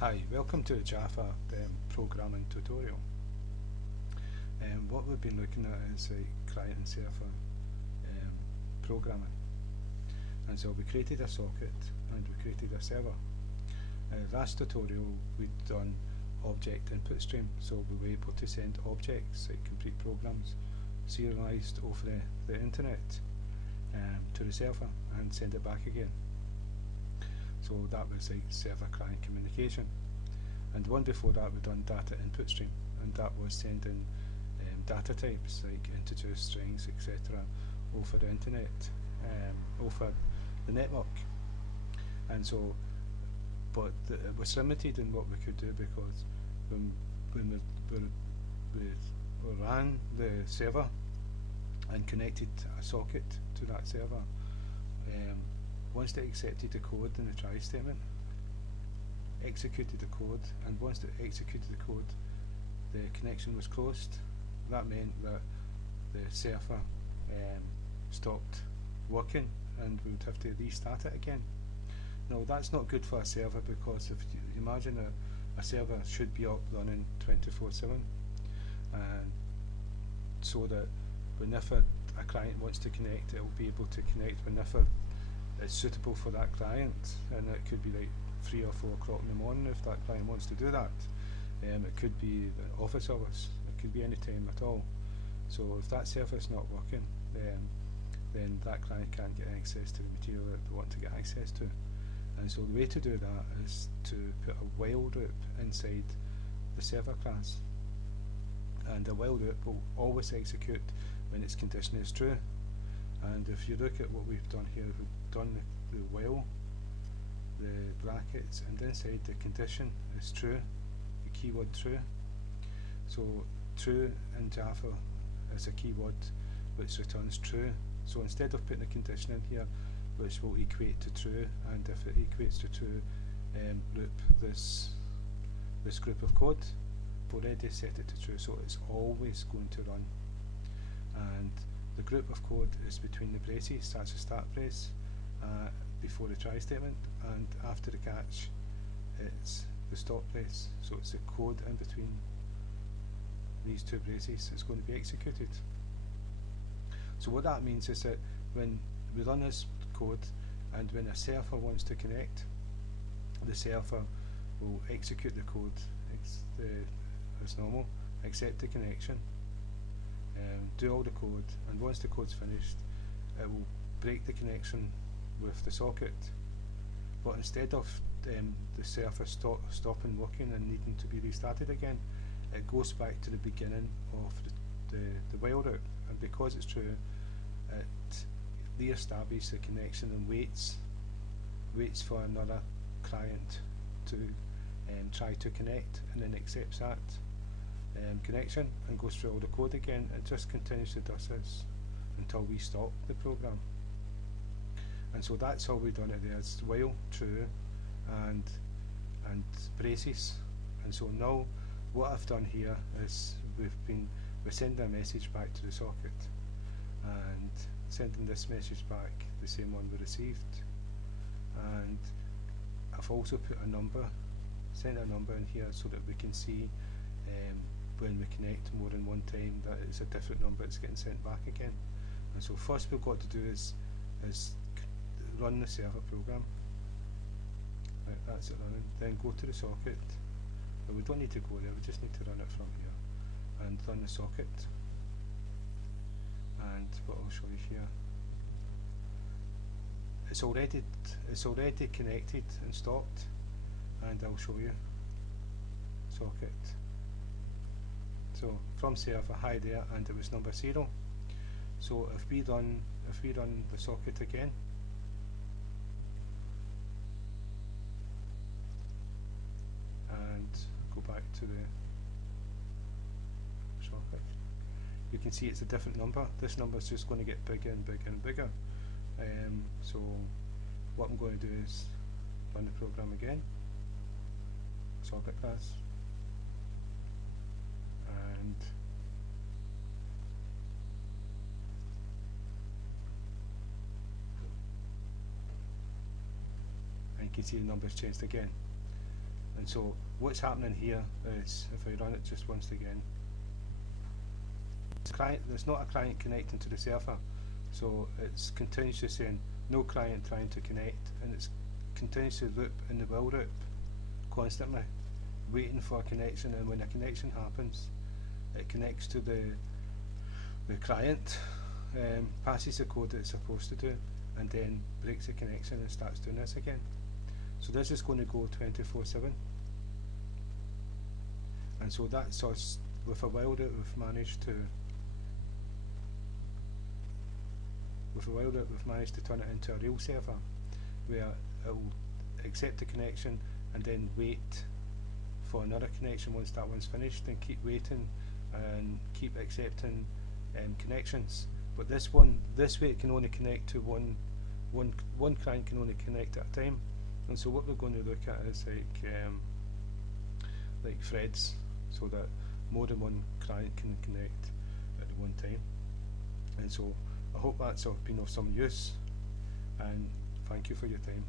Hi, welcome to the Java programming tutorial. What we've been looking at is client and server programming. And so we created a socket and we created a server. Last tutorial we'd done object input stream, so we were able to send objects, like complete programs, serialized over the internet to the server and send it back again. So that was like server-client communication. And the one before that we'd done data input stream, and that was sending data types like integers, strings, etc. over the internet, over the network. And so, but it was limited in what we could do, because when we ran the server and connected a socket to that server, once they accepted the code in the try statement, executed the code, and once it executed the code, the connection was closed. That meant that the server stopped working and we would have to restart it again. Now that's not good for a server, because if you imagine a server should be up running 24/7, and so that whenever a client wants to connect, it will be able to connect whenever it's suitable for that client, and it could be like 3 or 4 o'clock in the morning if that client wants to do that. It could be the office hours, it could be any time at all. So if that server is not working, then that client can't get access to the material that they want to get access to. And so the way to do that is to put a while loop inside the server class, and the while loop will always execute when its condition is true. And if you look at what we've done here, we've done the while, the brackets, and inside the condition is true, the keyword true. So true in Java is a keyword which returns true. So instead of putting a condition in here which will equate to true, and if it equates to true, loop this group of code, we've already set it to true, so it's always going to run. And the group of code is between the braces, that's the start brace, before the try statement, and after the catch it's the stop brace. So it's the code in between these two braces that's going to be executed. So what that means is that when we run this code, and when a server wants to connect, the server will execute the code as normal, accept the connection, do all the code, and once the code's finished, it will break the connection with the socket. But instead of the server stopping working and needing to be restarted again, it goes back to the beginning of the while loop, and because it's true, it re-establishes the connection and waits for another client to try to connect, and then accepts that connection and goes through all the code again. It just continues to do this until we stop the program. And so that's all we've done today. It's while, true, and braces. And so now what I've done here is we're sending a message back to the socket, and sending this message back, the same one we received. And I've also put a number, sent a number in here so that we can see when we connect more than one time that it's a different number that's getting sent back again. And so first we've got to do is run the server program. Right, that's it running. Then go to the socket. But we don't need to go there, we just need to run it from here. And run the socket. And what I'll show you here, it's already connected and stopped, and I'll show you socket. So from server, hi there, and it was number 0. So if we run the socket again, and go back to the socket, you can see it's a different number. This number is just going to get bigger and bigger and bigger. So what I'm going to do is run the program again, socket class, and you can see the numbers changed again. And so what's happening here is, if I run it just once again, there's not a client connecting to the server, so it's continuously saying no client trying to connect, and it's continuously loop in the while loop constantly, waiting for a connection, and when a connection happens, it connects to the client, passes the code that it's supposed to do, and then breaks the connection and starts doing this again. So this is going to go 24/7, and so that's us with a while loop. We've managed to turn it into a real server where it will accept the connection and then wait for another connection once that one's finished, and keep waiting and keep accepting connections. But this way it can only connect to one client can only connect at a time. And so what we're going to look at is like threads, so that more than one client can connect at one time. And so I hope that's been of some use, and thank you for your time.